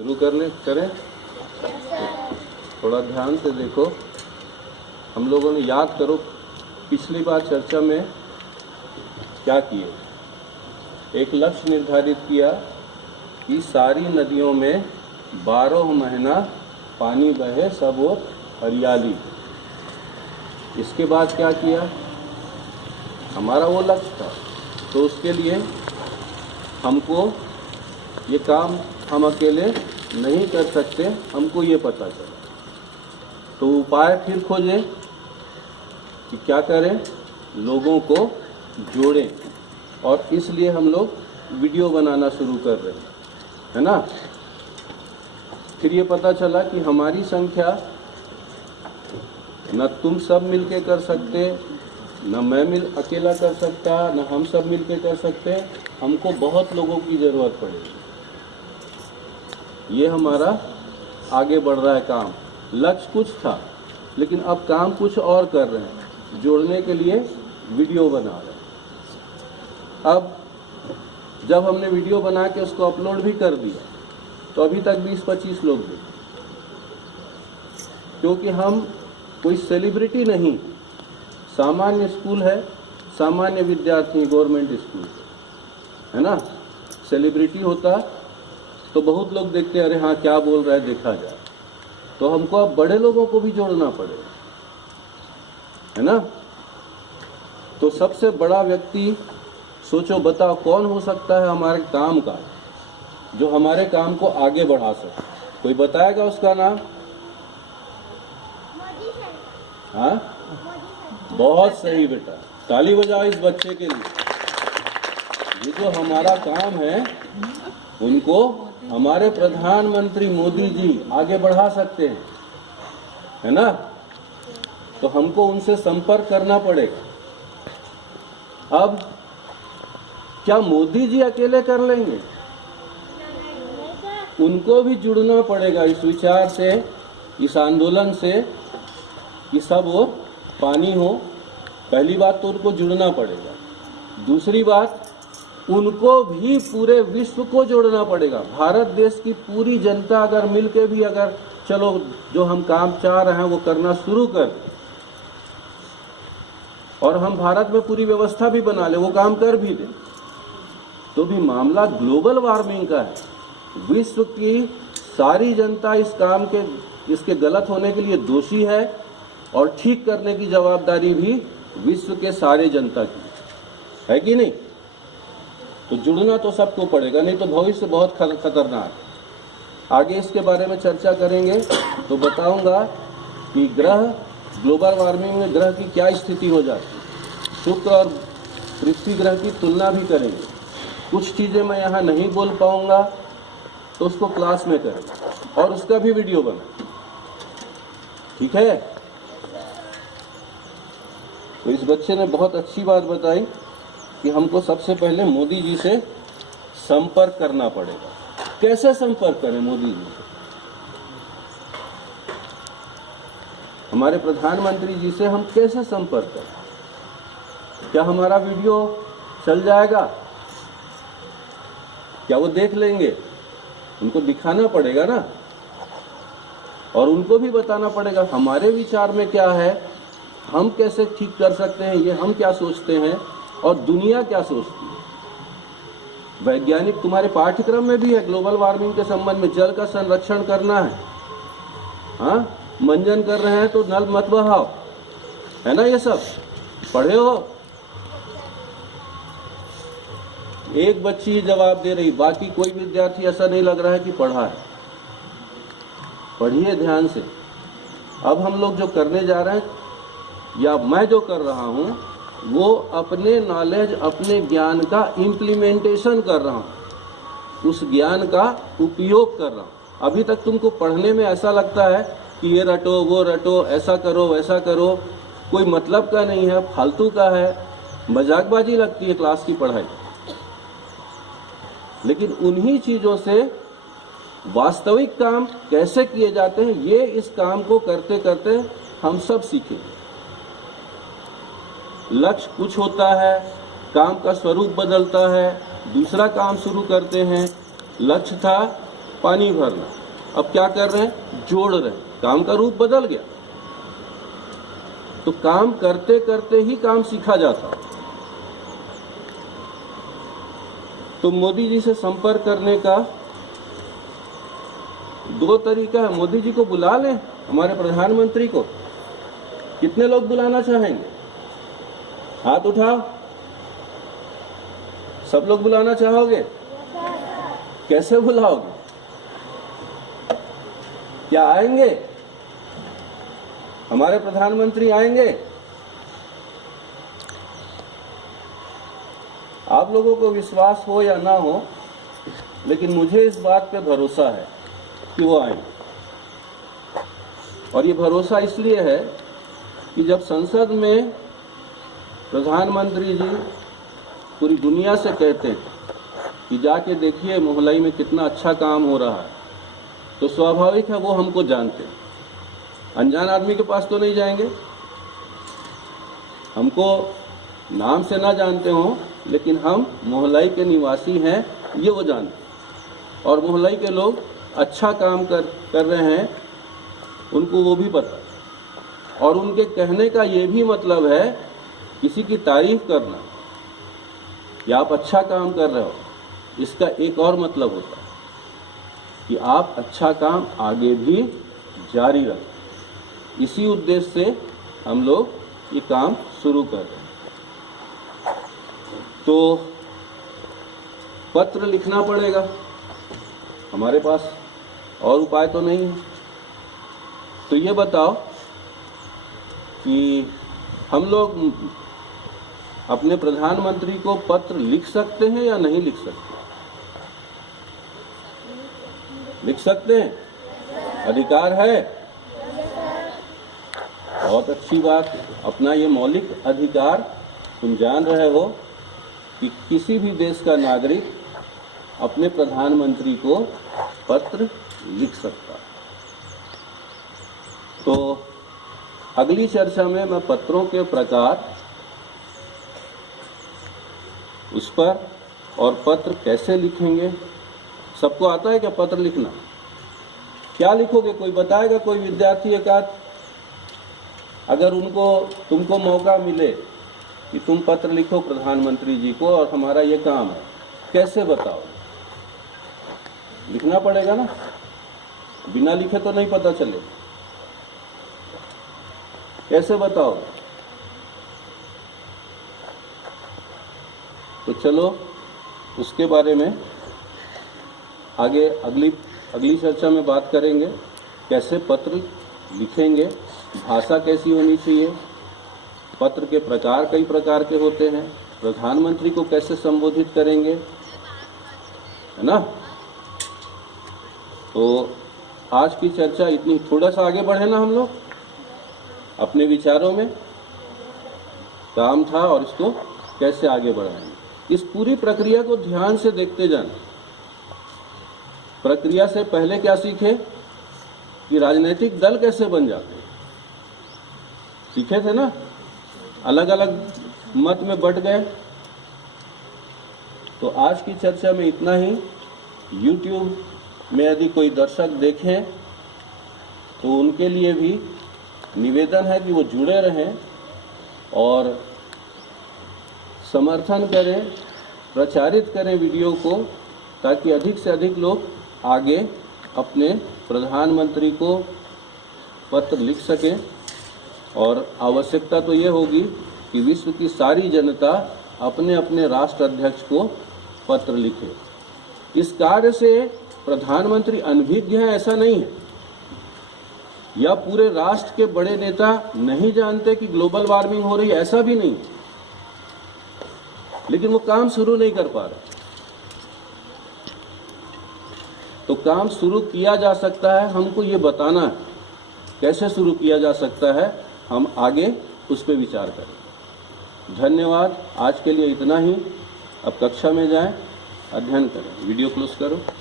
शुरू करें। थोड़ा ध्यान से देखो। हम लोगों ने याद करो पिछली बार चर्चा में क्या किए। एक लक्ष्य निर्धारित किया कि सारी नदियों में 12 महीना पानी बहे, सब ओर हरियाली। इसके बाद क्या किया, हमारा वो लक्ष्य था, तो उसके लिए हमको ये काम हम अकेले नहीं कर सकते, हमको ये पता चला। तो उपाय फिर खोजे कि क्या करें, लोगों को जोड़ें, और इसलिए हम लोग वीडियो बनाना शुरू कर रहे हैं, है ना। फिर ये पता चला कि हमारी संख्या न तुम सब मिलके कर सकते, न मैं अकेला कर सकता, न हम सब मिलके कर सकते, हमको बहुत लोगों की ज़रूरत पड़ेगी। ये हमारा आगे बढ़ रहा है काम। लक्ष्य कुछ था, लेकिन अब काम कुछ और कर रहे हैं, जोड़ने के लिए वीडियो बना रहे हैं। अब जब हमने वीडियो बना के उसको अपलोड भी कर दिया, तो अभी तक 20-25 लोग देखे, क्योंकि हम कोई सेलिब्रिटी नहीं, सामान्य स्कूल है, सामान्य विद्यार्थी, गवर्नमेंट स्कूल है ना। सेलिब्रिटी होता तो बहुत लोग देखते, अरे हाँ क्या बोल रहा है, देखा जाए। तो हमको अब बड़े लोगों को भी जोड़ना पड़ेगा, है ना। तो सबसे बड़ा व्यक्ति सोचो, बताओ कौन हो सकता है हमारे काम का, जो हमारे काम को आगे बढ़ा सके। कोई बताएगा उसका नाम? हाँ, बहुत सही बेटा, ताली बजाओ इस बच्चे के लिए। ये जो हमारा काम है, उनको हमारे प्रधानमंत्री मोदी जी आगे बढ़ा सकते हैं, है ना। तो हमको उनसे संपर्क करना पड़ेगा। अब क्या मोदी जी अकेले कर लेंगे? उनको भी जुड़ना पड़ेगा इस विचार से, इस आंदोलन से कि सब वो पानी हो। पहली बात तो उनको जुड़ना पड़ेगा। दूसरी बात, उनको भी पूरे विश्व को जोड़ना पड़ेगा। भारत देश की पूरी जनता अगर मिलके भी अगर चलो जो हम काम चाह रहे हैं वो करना शुरू कर दें, और हम भारत में पूरी व्यवस्था भी बना ले, वो काम कर भी दें, तो भी मामला ग्लोबल वार्मिंग का है। विश्व की सारी जनता इस काम के, इसके गलत होने के लिए दोषी है, और ठीक करने की जवाबदारी भी विश्व के सारे जनता की है कि नहीं। तो जुड़ना तो सबको पड़ेगा, नहीं तो भविष्य बहुत खतरनाक है। आगे इसके बारे में चर्चा करेंगे तो बताऊंगा कि ग्रह, ग्लोबल वार्मिंग में ग्रह की क्या स्थिति हो जाती है। शुक्र और पृथ्वी ग्रह की तुलना भी करेंगे। कुछ चीज़ें मैं यहाँ नहीं बोल पाऊंगा, तो उसको क्लास में करेंगे, और उसका भी वीडियो बना, ठीक है। तो इस बच्चे ने बहुत अच्छी बात बताई कि हमको सबसे पहले मोदी जी से संपर्क करना पड़ेगा। कैसे संपर्क करें मोदी जी से? हमारे प्रधानमंत्री जी से हम कैसे संपर्क करें? क्या हमारा वीडियो चल जाएगा? क्या वो देख लेंगे? उनको दिखाना पड़ेगा ना, और उनको भी बताना पड़ेगा हमारे विचार में क्या है, हम कैसे ठीक कर सकते हैं, ये हम क्या सोचते हैं और दुनिया क्या सोचती है। वैज्ञानिक तुम्हारे पाठ्यक्रम में भी है, ग्लोबल वार्मिंग के संबंध में जल का संरक्षण करना है। हाँ, मंजन कर रहे हैं तो नल मत बहाओ, है ना। ये सब पढ़े हो। एक बच्ची ही जवाब दे रही, बाकी कोई विद्यार्थी ऐसा नहीं लग रहा है कि पढ़ा है। पढ़िए ध्यान से। अब हम लोग जो करने जा रहे हैं, या मैं जो कर रहा हूं, वो अपने नॉलेज, अपने ज्ञान का इम्प्लीमेंटेशन कर रहा हूं, उस ज्ञान का उपयोग कर रहा हूं। अभी तक तुमको पढ़ने में ऐसा लगता है कि ये रटो, वो रटो, ऐसा करो, वैसा करो, कोई मतलब का नहीं है, फालतू का है, मजाकबाजी लगती है क्लास की पढ़ाई। लेकिन उन्हीं चीज़ों से वास्तविक काम कैसे किए जाते हैं, ये इस काम को करते करते हम सब सीखेंगे। लक्ष्य कुछ होता है, काम का स्वरूप बदलता है, दूसरा काम शुरू करते हैं। लक्ष्य था पानी भरना। अब क्या कर रहे हैं? जोड़ रहे हैं। काम का रूप बदल गया। तो काम करते करते ही काम सीखा जाता। तो मोदी जी से संपर्क करने का 2 तरीका है। मोदी जी को बुला लें, हमारे प्रधानमंत्री को। कितने लोग बुलाना चाहेंगे? हाथ उठाओ। सब लोग बुलाना चाहोगे? कैसे बुलाओगे? क्या आएंगे? हमारे प्रधानमंत्री आएंगे? आप लोगों को विश्वास हो या ना हो, लेकिन मुझे इस बात पे भरोसा है कि वो आएंगे। और ये भरोसा इसलिए है कि जब संसद में प्रधानमंत्री जी पूरी दुनिया से कहते हैं कि जाके देखिए मोहल्लाई में कितना अच्छा काम हो रहा है, तो स्वाभाविक है वो हमको जानते हैं। अनजान आदमी के पास तो नहीं जाएंगे। हमको नाम से ना जानते हो, लेकिन हम मोहल्लाई के निवासी हैं, ये वो जानते हैं। और मोहल्लाई के लोग अच्छा काम कर रहे हैं, उनको वो भी पता। और उनके कहने का ये भी मतलब है किसी की तारीफ करना कि आप अच्छा काम कर रहे हो। इसका एक और मतलब होता है कि आप अच्छा काम आगे भी जारी रखें। इसी उद्देश्य से हम लोग ये काम शुरू कर रहे हैं। तो पत्र लिखना पड़ेगा, हमारे पास और उपाय तो नहीं है। तो ये बताओ कि हम लोग अपने प्रधानमंत्री को पत्र लिख सकते हैं या नहीं लिख सकते? लिख सकते हैं, अधिकार है। बहुत अच्छी बात। अपना ये मौलिक अधिकार तुम जान रहे हो कि किसी भी देश का नागरिक अपने प्रधानमंत्री को पत्र लिख सकता है। तो अगली चर्चा में मैं पत्रों के प्रकार, उस पर और पत्र कैसे लिखेंगे। सबको आता है क्या पत्र लिखना? क्या लिखोगे? कोई बताएगा? कोई विद्यार्थी एकाध? अगर तुमको मौका मिले कि तुम पत्र लिखो प्रधानमंत्री जी को और हमारा ये काम है, कैसे बताओ? लिखना पड़ेगा ना, बिना लिखे तो नहीं पता चले। कैसे बताओ? तो चलो उसके बारे में आगे अगली चर्चा में बात करेंगे। कैसे पत्र लिखेंगे, भाषा कैसी होनी चाहिए, पत्र के प्रकार कई प्रकार के होते हैं, प्रधानमंत्री को कैसे संबोधित करेंगे, है ना। तो आज की चर्चा इतनी। थोड़ा सा आगे बढ़े ना हम लोग अपने विचारों में। काम था और इसको कैसे आगे बढ़ाएंगे। इस पूरी प्रक्रिया को ध्यान से देखते जाना। प्रक्रिया से पहले क्या सीखे कि राजनीतिक दल कैसे बन जाते हैं, सीखे थे ना। अलग अलग मत में बट गए। तो आज की चर्चा में इतना ही। YouTube में यदि कोई दर्शक देखें तो उनके लिए भी निवेदन है कि वो जुड़े रहें और समर्थन करें, प्रचारित करें वीडियो को, ताकि अधिक से अधिक लोग आगे अपने प्रधानमंत्री को पत्र लिख सकें। और आवश्यकता तो ये होगी कि विश्व की सारी जनता अपने अपने राष्ट्र अध्यक्ष को पत्र लिखे। इस कार्य से प्रधानमंत्री अनभिज्ञ है ऐसा नहीं है, या पूरे राष्ट्र के बड़े नेता नहीं जानते कि ग्लोबल वार्मिंग हो रही है, ऐसा भी नहीं। लेकिन वो काम शुरू नहीं कर पा रहे। तो काम शुरू किया जा सकता है, हमको ये बताना है कैसे शुरू किया जा सकता है। हम आगे उस पर विचार करें। धन्यवाद। आज के लिए इतना ही। अब कक्षा में जाएं, अध्ययन करें। वीडियो क्लोज करो।